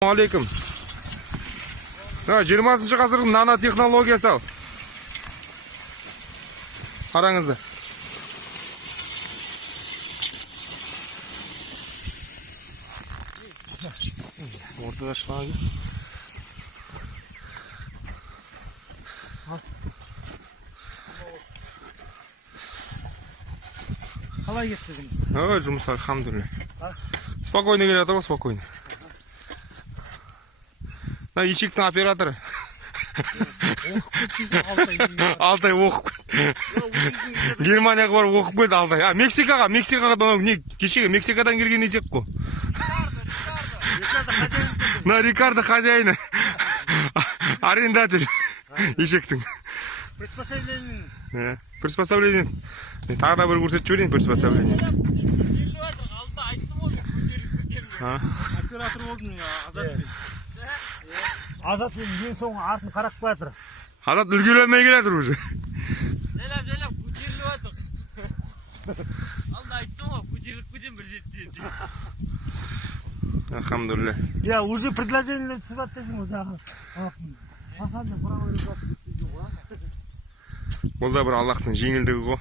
Алейкум. 20 ғасырдың нано технологиясы. Қараңызды. Ортада шығады. Қалай кеттіңіз? Жұмыс, алхамдулилля. Спокойно келе жатыр, спокойно. Ичектің операторы. Алтай оқып кетті. Германияға барып оқып кетті Алтай. Мексикаға кешегі Мексикадан келген есек қой. Рикардо хозяйны. Арендатель ешектің. Приспособление. Тағы да бір көрсетіп жіберейін приспособление. Оператор болдың Азат. Азат ең соңғы артын қарап жатыр. Азат үлгермей келатыр уже. Желап көтеріліп жатыр. Алда айттым ғой, көтеріліп кетем бір жетті. Алхамдулилля. Я уже предложение түсіп жатсың ғой. Бұл да бір Аллахтың жеңілдігі ғой.